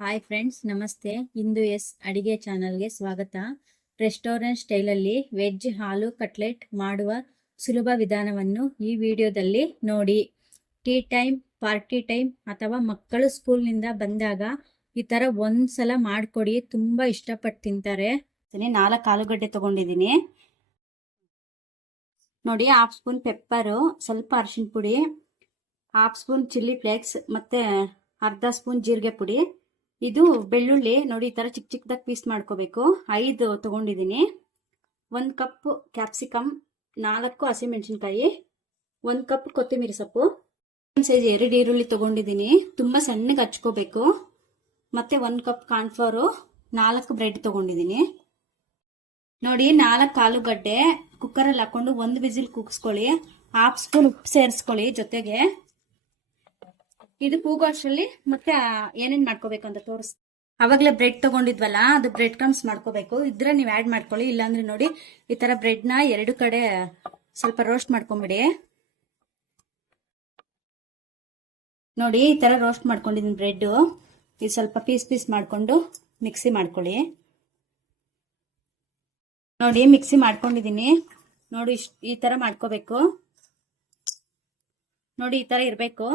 Hi friends, ನಮಸ್ತೆ. ಇಂದು ಅಡಿಗೆ ಚಾನಲ್ಗೆ ಸ್ವಾಗತ. ರೆಸ್ಟೋರೆಂಟ್ ಸ್ಟೈಲಲ್ಲಿ ವೆಜ್ ಹಾಲು ಕಟ್ಲೆಟ್ ಮಾಡುವ ಸುಲಭ ವಿಧಾನವನ್ನು ಈ ವಿಡಿಯೋದಲ್ಲಿ ನೋಡಿ. ಟೀ ಟೈಮ್, ಪಾರ್ಟಿ ಟೈಮ್ ಅಥವಾ ಮಕ್ಕಳು ಸ್ಕೂಲ್ನಿಂದ ಬಂದಾಗ ಈ ಥರ ಒಂದ್ಸಲ ಮಾಡಿಕೊಡಿ. ತುಂಬ ಇಷ್ಟಪಟ್ಟು ತಿಂತಾರೆ. 4 ಆಲೂಗಡ್ಡೆ ತಗೊಂಡಿದ್ದೀನಿ ನೋಡಿ. ಹಾಫ್ ಸ್ಪೂನ್ ಪೆಪ್ಪರು, ಸ್ವಲ್ಪ ಅರಿಶಿನ ಪುಡಿ, ಹಾಫ್ ಸ್ಪೂನ್ ಚಿಲ್ಲಿ ಫ್ಲೇಕ್ಸ್, ಮತ್ತೆ ಅರ್ಧ ಸ್ಪೂನ್ ಜೀರಿಗೆ ಪುಡಿ. ಇದು ಬೆಳ್ಳುಳ್ಳಿ ನೋಡಿ, ಈ ತರ ಚಿಕ್ಕ ಚಿಕ್ಕದಾಗಿ ಪೀಸ್ ಮಾಡ್ಕೋಬೇಕು. 5 ತಗೊಂಡಿದ್ದೀನಿ. 1 ಕಪ್ ಕ್ಯಾಪ್ಸಿಕಮ್, 4 ಹಸಿಮೆಣಸಿನ್ಕಾಯಿ, 1 ಕಪ್ ಕೊತ್ತಂಬರಿ ಸೊಪ್ಪು, ಸೈಜ್ 2 ಈರುಳ್ಳಿ ತಗೊಂಡಿದ್ದೀನಿ. ತುಂಬಾ ಸಣ್ಣಗೆ ಹಚ್ಕೋಬೇಕು. ಮತ್ತೆ 1 ಕಪ್ ಕಾರ್ನ್ಫ್ಲೋರ್, 4 ಬ್ರೆಡ್ ತಗೊಂಡಿದ್ದೀನಿ ನೋಡಿ. 4 ಆಲೂಗಡ್ಡೆ ಕುಕ್ಕರಲ್ಲಿ ಹಾಕೊಂಡು 1 ವಿಸಿಲ್ ಕೂಗಿಸ್ಕೊಳ್ಳಿ. ಹಾಫ್ ಸ್ಪೂನ್ ಉಪ್ಪು ಸೇರಿಸ್ಕೊಳ್ಳಿ ಜೊತೆಗೆ. ಇದು ಕೂಗೋಷ್ಟರಲ್ಲಿ ಮತ್ತೆ ಏನೇನ್ ಮಾಡ್ಕೋಬೇಕು ಅಂತ ಅವಾಗಲೇ ಬ್ರೆಡ್ ತಗೊಂಡಿದ್ವಲ್ಲ, ಅದು ಬ್ರೆಡ್ ಕ್ರಮ್ಸ್ ಮಾಡ್ಕೋಬೇಕು. ಇದ್ರೆ ನೀವು ಆಡ್ ಮಾಡ್ಕೊಳ್ಳಿ, ಇಲ್ಲಾಂದ್ರೆ ನೋಡಿ ಈ ತರ ಬ್ರೆಡ್ ನ 2 ಕಡೆ ಸ್ವಲ್ಪ ರೋಸ್ಟ್ ಮಾಡ್ಕೊಂಬಿಡಿ. ನೋಡಿ ಈ ತರ ರೋಸ್ಟ್ ಮಾಡ್ಕೊಂಡಿದ್ದೀನಿ ಬ್ರೆಡ್. ಇದು ಸ್ವಲ್ಪ ಪೀಸ್ ಮಾಡ್ಕೊಂಡು ಮಿಕ್ಸಿ ಮಾಡ್ಕೊಳ್ಳಿ. ನೋಡಿ ಮಿಕ್ಸಿ ಮಾಡ್ಕೊಂಡಿದ್ದೀನಿ. ನೋಡಿ ಈ ತರ ಮಾಡ್ಕೋಬೇಕು. ನೋಡಿ ಈ ತರ ಇರ್ಬೇಕು.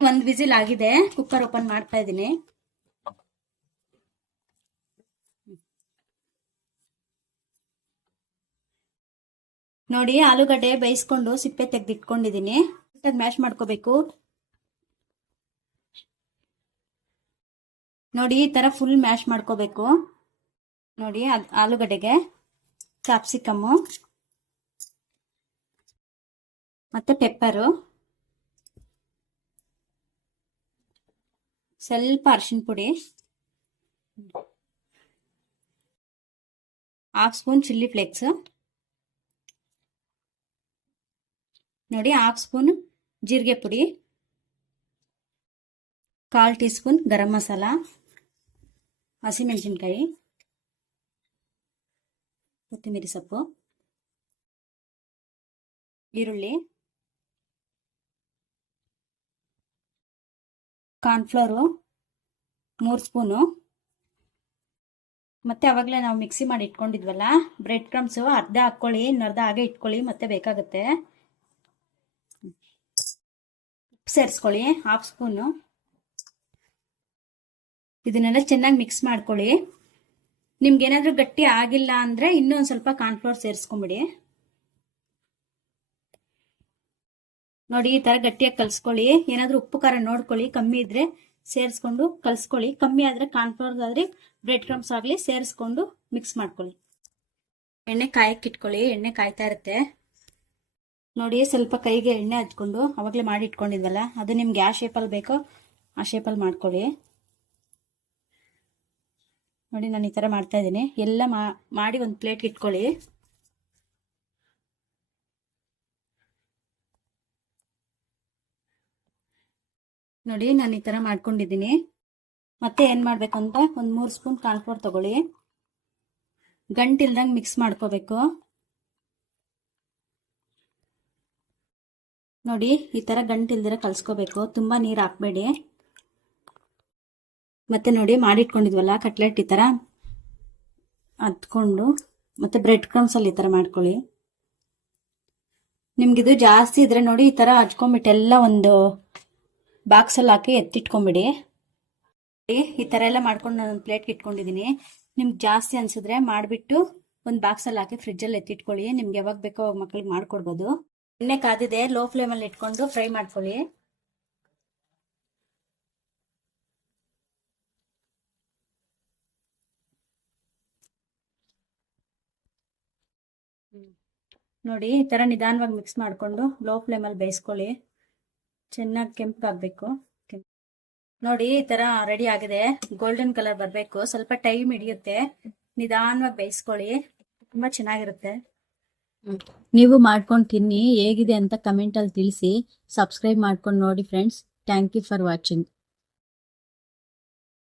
1 ವಿಸಿಲ್ ಆಗಿದೆ. ಕುಕ್ಕರ್ ಓಪನ್ ಮಾಡ್ತಾ ಇದ್ದೀನಿ. ನೋಡಿ ಆಲೂಗಡ್ಡೆ ಬೇಯಿಸ್ಕೊಂಡು ಸಿಪ್ಪೆ ತೆಗೆದಿಟ್ಕೊಂಡಿದ್ದೀನಿ. ಮ್ಯಾಶ್ ಮಾಡ್ಕೋಬೇಕು. ನೋಡಿ ಈ ತರ ಫುಲ್ ಮ್ಯಾಶ್ ಮಾಡ್ಕೋಬೇಕು. ನೋಡಿ ಆಲೂಗಡ್ಡೆಗೆ ಕ್ಯಾಪ್ಸಿಕಮ್ ಮತ್ತೆ ಪೆಪ್ಪರು, ಸ್ವಲ್ಪ ಅರಿಶಿನ ಪುಡಿ, ಹಾಫ್ ಸ್ಪೂನ್ ಚಿಲ್ಲಿ ಫ್ಲೇಕ್ಸ್, ನೋಡಿ ಹಾಫ್ ಸ್ಪೂನ್ ಜೀರಿಗೆ ಪುಡಿ, 1/4 ಟೀ ಸ್ಪೂನ್ ಗರಂ ಮಸಾಲ, ಹಸಿಮೆಣಸಿನ್ಕಾಯಿ, ಕೊತ್ತಂಬರಿ ಸೊಪ್ಪು, ಈರುಳ್ಳಿ, ಕಾರ್ನ್ಫ್ಲೋರು 3 ಸ್ಪೂನು, ಮತ್ತೆ ಅವಾಗಲೇ ನಾವು ಮಿಕ್ಸಿ ಮಾಡಿ ಇಟ್ಕೊಂಡಿದ್ವಲ್ಲ ಬ್ರೆಡ್ ಕ್ರಮ್ಸ್ ಅರ್ಧ ಹಾಕೊಳ್ಳಿ, ಇನ್ನರ್ಧ ಹಾಗೆ ಇಟ್ಕೊಳ್ಳಿ, ಮತ್ತೆ ಬೇಕಾಗುತ್ತೆ. ಉಪ್ಪು ಸೇರಿಸ್ಕೊಳ್ಳಿ, ಹಾಫ್ ಸ್ಪೂನು. ಇದನ್ನೆಲ್ಲ ಚೆನ್ನಾಗಿ ಮಿಕ್ಸ್ ಮಾಡ್ಕೊಳ್ಳಿ. ನಿಮ್ಗೆ ಏನಾದ್ರೂ ಗಟ್ಟಿ ಆಗಿಲ್ಲ ಅಂದ್ರೆ ಇನ್ನೊಂದು ಸ್ವಲ್ಪ ಕಾರ್ನ್ಫ್ಲೋರ್ ಸೇರಿಸ್ಕೊಂಬಿಡಿ. ನೋಡಿ ಈ ತರ ಗಟ್ಟಿಯಾಗಿ ಕಲ್ಸ್ಕೊಳ್ಳಿ. ಏನಾದ್ರೂ ಉಪ್ಪು ಖಾರ ನೋಡ್ಕೊಳ್ಳಿ, ಕಮ್ಮಿ ಇದ್ರೆ ಸೇರಿಸ್ಕೊಂಡು ಕಲ್ಸ್ಕೊಳ್ಳಿ. ಕಮ್ಮಿ ಆದ್ರೆ ಕಾರ್ನ್ಫ್ಲೋರ್ ಆದ್ರೆ ಬ್ರೆಡ್ ಕ್ರಮ್ಸ್ ಆಗ್ಲಿ ಸೇರಿಸ್ಕೊಂಡು ಮಿಕ್ಸ್ ಮಾಡ್ಕೊಳ್ಳಿ. ಎಣ್ಣೆ ಕಾಯಕ್ಕೆ ಇಟ್ಕೊಳ್ಳಿ. ಎಣ್ಣೆ ಕಾಯ್ತಾ ಇರುತ್ತೆ ನೋಡಿ. ಸ್ವಲ್ಪ ಕೈಗೆ ಎಣ್ಣೆ ಹಚ್ಕೊಂಡು ಅವಾಗಲೇ ಮಾಡಿ ಇಟ್ಕೊಂಡಿದ್ವಲ್ಲ, ಅದು ನಿಮ್ಗೆ ಯಾವ ಶೇಪಲ್ಲಿ ಬೇಕೋ ಆ ಶೇಪಲ್ಲಿ ಮಾಡ್ಕೊಳ್ಳಿ. ನೋಡಿ ನಾನು ಈ ತರ ಮಾಡ್ತಾ ಇದ್ದೀನಿ. ಎಲ್ಲ ಮಾಡಿ ಒಂದು ಪ್ಲೇಟ್ಗೆ ಇಟ್ಕೊಳ್ಳಿ. ನೋಡಿ ನಾನು ಈ ತರ ಮಾಡ್ಕೊಂಡಿದ್ದೀನಿ. ಮತ್ತೆ ಏನ್ ಮಾಡ್ಬೇಕು ಅಂತ 3 ಸ್ಪೂನ್ ಕಾರ್ನ್ಫ್ಲೋರ್ ತಗೊಳ್ಳಿ. ಗಂಟಿಲ್ದಂಗೆ ಮಿಕ್ಸ್ ಮಾಡ್ಕೋಬೇಕು. ನೋಡಿ ಈ ತರ ಗಂಟಿಲ್ದಿರ ಕಲ್ಸ್ಕೋಬೇಕು. ತುಂಬಾ ನೀರು ಹಾಕ್ಬೇಡಿ. ಮತ್ತೆ ನೋಡಿ ಮಾಡಿಟ್ಕೊಂಡಿದ್ವಲ್ಲ ಕಟ್ಲೆಟ್, ಈ ತರ ಹತ್ಕೊಂಡು ಮತ್ತೆ ಬ್ರೆಡ್ ಕ್ರಮ್ಸ್ ಅಲ್ಲಿ ಈ ತರ ಮಾಡ್ಕೊಳ್ಳಿ. ನಿಮ್ಗಿದು ಜಾಸ್ತಿ ಇದ್ರೆ ನೋಡಿ ಈ ತರ ಹಚ್ಕೊಂಡ್ಬಿಟ್ಟು ಎಲ್ಲ ಒಂದು ಬಾಕ್ಸ್ ಅಲ್ಲಿ ಹಾಕಿ ಎತ್ತಿಟ್ಕೊಂಡ್ಬಿಡಿ. ಈ ತರ ಎಲ್ಲ ಮಾಡ್ಕೊಂಡು ನಾನು ಒಂದು ಪ್ಲೇಟ್ಗೆ ಇಟ್ಕೊಂಡಿದ್ದೀನಿ. ನಿಮ್ಗೆ ಜಾಸ್ತಿ ಅನ್ಸಿದ್ರೆ ಮಾಡಿಬಿಟ್ಟು ಒಂದು ಬಾಕ್ಸ್ ಅಲ್ಲಿ ಹಾಕಿ ಫ್ರಿಜ್ ಅಲ್ಲಿ ಎತ್ತಿಟ್ಕೊಳ್ಳಿ. ನಿಮ್ಗೆ ಯಾವಾಗ ಬೇಕೋ ಅವಾಗ ಮಕ್ಳಿಗೆ ಮಾಡ್ಕೊಡ್ಬೋದು. ಎಣ್ಣೆ ಕಾದಿದೆ, ಲೋ ಫ್ಲೇಮ್ ಅಲ್ಲಿ ಇಟ್ಕೊಂಡು ಫ್ರೈ ಮಾಡ್ಕೊಳ್ಳಿ. ನೋಡಿ ಈ ತರ ನಿಧಾನವಾಗಿ ಮಿಕ್ಸ್ ಮಾಡ್ಕೊಂಡು ಲೋ ಫ್ಲೇಮ್ ಅಲ್ಲಿ ಬೇಯಿಸ್ಕೊಳ್ಳಿ. ಚೆನ್ನಾಗಿ ಕೆಂಪಾಗಬೇಕು. ನೋಡಿ ಈ ತರ ರೆಡಿ ಆಗಿದೆ. ಗೋಲ್ಡನ್ ಕಲರ್ ಬರಬೇಕು. ಸ್ವಲ್ಪ ಟೈಮ್ ಹಿಡಿಯುತ್ತೆ. ನಿಧಾನವಾಗಿ ಬೇಯಿಸ್ಕೊಳ್ಳಿ. ತುಂಬಾ ಚೆನ್ನಾಗಿರುತ್ತೆ. ನೀವು ಮಾಡ್ಕೊಂಡು ತಿನ್ನಿ. ಹೇಗಿದೆ ಅಂತ ಕಮೆಂಟ್ ಅಲ್ಲಿ ತಿಳಿಸಿ. ಸಬ್ಸ್ಕ್ರೈಬ್ ಮಾಡ್ಕೊಂಡು ನೋಡಿ friends. Thank you for watching.